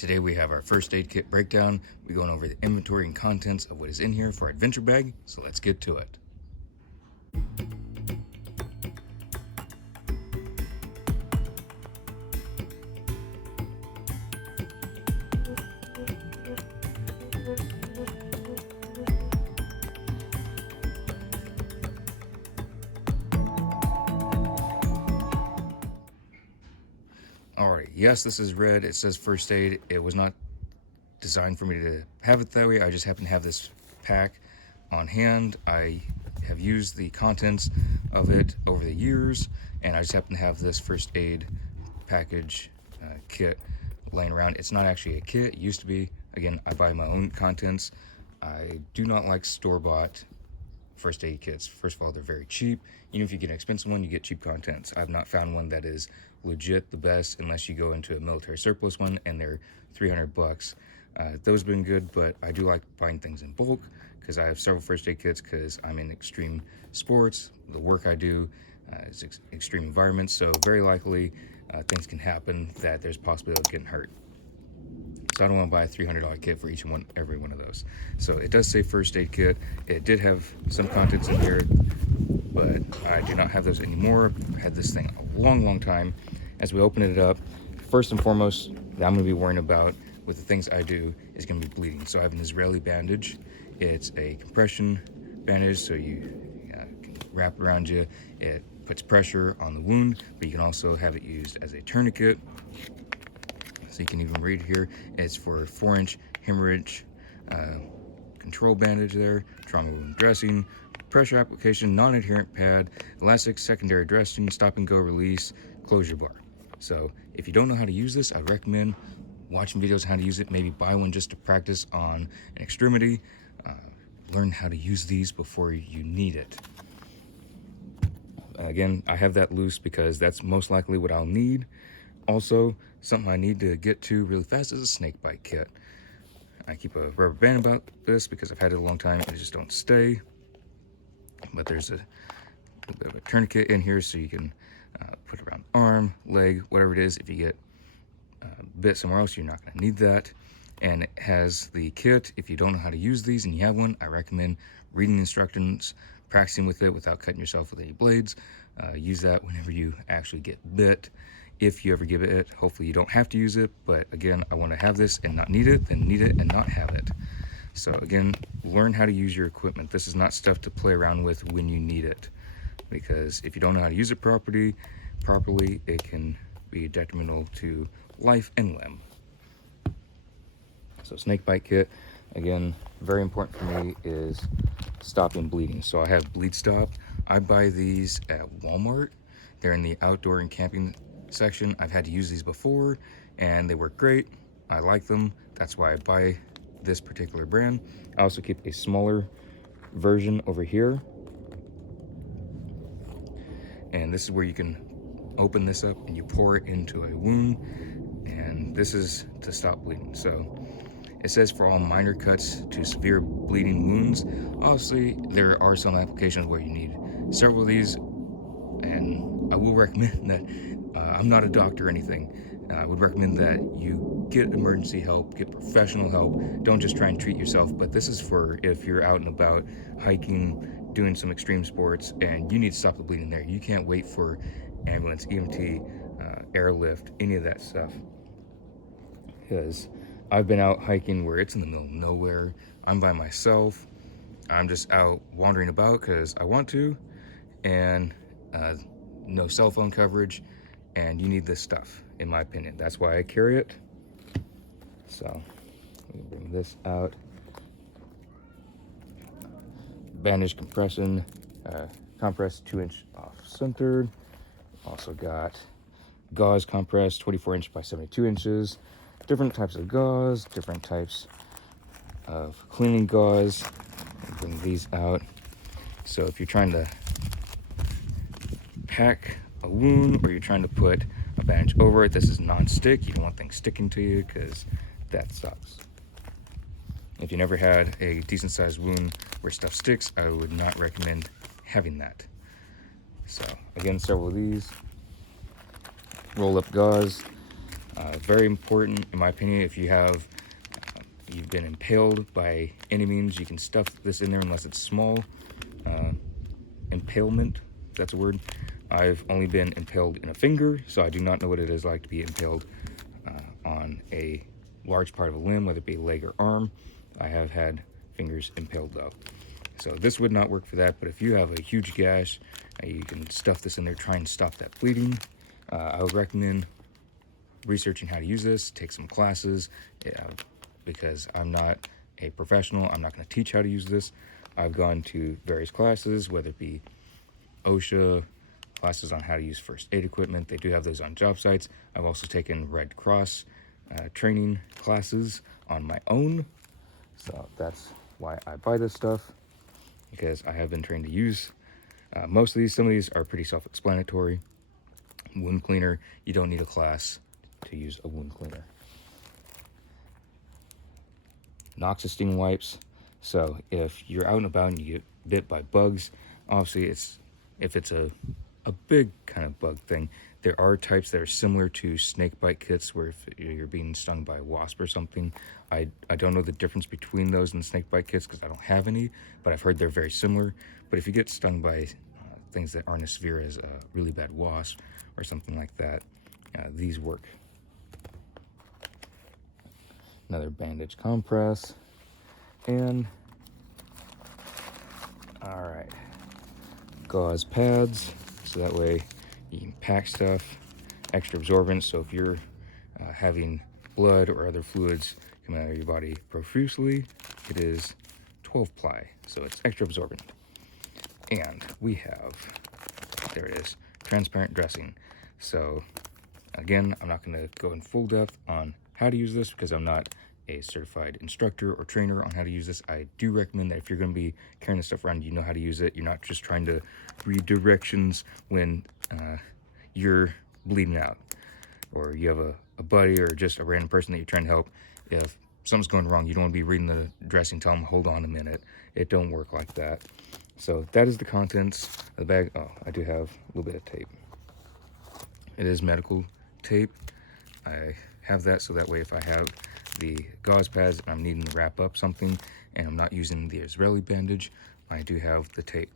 Today we have our first aid kit breakdown. We're going over the inventory and contents of what is in here for our adventure bag, so let's get to it. Alright, yes, this is red. It says first aid. It was not designed for me to have it that way. I just happen to have this pack on hand. I have used the contents of it over the years, and I just happen to have this first aid package kit laying around. It's not actually a kit. It used to be. Again, I buy my own contents. I do not like store-bought first aid kits. First of all, they're very cheap. Even if you get an expensive one, you get cheap contents. I've not found one that is legit the best unless you go into a military surplus one and they're 300 bucks. Those have been good, but I do like buying things in bulk because I have several first aid kits because I'm in extreme sports. The work I do is extreme environments, so very likely things can happen that there's possibility of getting hurt. So I don't want to buy a $300 kit for every one of those. So it does say first aid kit. It did have some contents in here, but I do not have those anymore. I had this thing a long time. As we open it up, first and foremost that I'm going to be worrying about with the things I do is going to be bleeding. So I have an Israeli bandage. It's a compression bandage, so you can wrap it around you. It puts pressure on the wound, but you can also have it used as a tourniquet. So you can even read here, it's for 4-inch hemorrhage control bandage there, trauma wound dressing, pressure application, non-adherent pad, elastic secondary dressing, stop and go release, closure bar. So if you don't know how to use this, I'd recommend watching videos on how to use it, maybe buy one just to practice on an extremity. Learn how to use these before you need it. Again, I have that loose because that's most likely what I'll need. Also, something I need to get to really fast is a snake bite kit. I keep a rubber band about this because I've had it a long time and it just don't stay. But there's a bit of a tourniquet in here so you can put it around the arm, leg, whatever it is. If you get bit somewhere else, you're not going to need that. And it has the kit. If you don't know how to use these and you have one, I recommend reading the instructions, practicing with it without cutting yourself with any blades. Use that whenever you actually get bit. If you ever give it, hopefully you don't have to use it. But again, I want to have this and not need it, then need it and not have it. So again, learn how to use your equipment. This is not stuff to play around with when you need it, because if you don't know how to use it properly, it can be detrimental to life and limb. So snake bite kit, again, very important for me is stopping bleeding. So I have Bleed Stop. I buy these at Walmart. They're in the outdoor and camping section. I've had to use these before and they work great. I like them. That's why I buy this particular brand. I also keep a smaller version over here. And this is where you can open this up and you pour it into a wound. And this is to stop bleeding. So it says for all minor cuts to severe bleeding wounds. Obviously, there are some applications where you need several of these, and I will recommend that I'm not a doctor or anything. I would recommend that you get emergency help, get professional help. Don't just try and treat yourself, but this is for if you're out and about hiking, doing some extreme sports, and you need to stop the bleeding there. You can't wait for ambulance, EMT, airlift, any of that stuff. Because I've been out hiking where it's in the middle of nowhere. I'm by myself. I'm just out wandering about because I want to, and no cell phone coverage, and you need this stuff, in my opinion. That's why I carry it. So, let me bring this out. Bandage compression, compress 2-inch off-centered. Also got gauze compress, 24-inch by 72 inches. Different types of gauze, different types of cleaning gauze. Bring these out. So if you're trying to pack a wound or you're trying to put a bandage over it, this is non-stick. You don't want things sticking to you because that sucks. If you never had a decent sized wound where stuff sticks, I would not recommend having that. So again, several of these. Roll up gauze. Very important, in my opinion, if you've been impaled by any means, you can stuff this in there unless it's small. Impalement, if that's a word. I've only been impaled in a finger, so I do not know what it is like to be impaled on a large part of a limb, whether it be a leg or arm. I have had fingers impaled though. So this would not work for that, but if you have a huge gash, you can stuff this in there, try and stop that bleeding. I would recommend researching how to use this, take some classes, because I'm not a professional. I'm not going to teach how to use this. I've gone to various classes, whether it be OSHA, classes on how to use first aid equipment. They do have those on job sites. I've also taken Red Cross training classes on my own. So that's why I buy this stuff, because I have been trained to use most of these. Some of these are pretty self-explanatory. Wound cleaner, you don't need a class to use a wound cleaner. Noxostine wipes. So if you're out and about and you get bit by bugs, obviously if it's a big kind of bug thing, there are types that are similar to snake bite kits where if you're being stung by a wasp or something. I don't know the difference between those and snake bite kits because I don't have any, but I've heard they're very similar. But if you get stung by things that aren't as severe as a really bad wasp or something like that, these work. Another bandage compress. And all right, gauze pads, so that way you can pack stuff, extra absorbent. So if you're having blood or other fluids coming out of your body profusely, it is 12 ply, so it's extra absorbent. And we have, there it is, transparent dressing. So again, I'm not going to go in full depth on how to use this because I'm not a certified instructor or trainer on how to use this. I do recommend that if you're going to be carrying this stuff around, you know how to use it. You're not just trying to read directions when you're bleeding out, or you have a buddy or just a random person that you're trying to help. If something's going wrong, you don't want to be reading the dressing, tell them, hold on a minute. It don't work like that. So that is the contents of the bag. Oh, I do have a little bit of tape. It is medical tape. I have that so that way if I have the gauze pads and I'm needing to wrap up something and I'm not using the Israeli bandage, I do have the tape.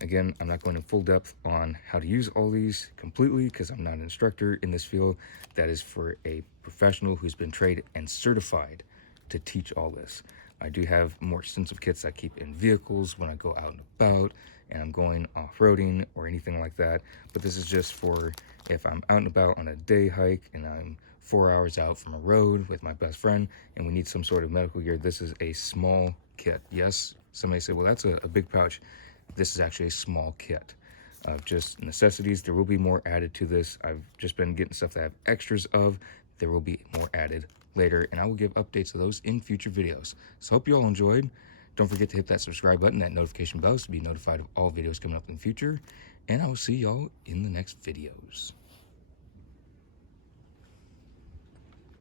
Again, I'm not going in full depth on how to use all these completely because I'm not an instructor in this field. That is for a professional who's been trained and certified to teach all this. I do have more extensive kits I keep in vehicles when I go out and about and I'm going off-roading or anything like that. But this is just for if I'm out and about on a day hike and I'm 4 hours out from a road with my best friend and we need some sort of medical gear. This is a small kit. Yes, somebody said, well, that's a big pouch. This is actually a small kit of just necessities. There will be more added to this. I've just been getting stuff that I have extras of. There will be more added later, and I will give updates of those in future videos. So hope you all enjoyed. Don't forget to hit that subscribe button, that notification bell, to be notified of all videos coming up in the future. And I will see y'all in the next videos.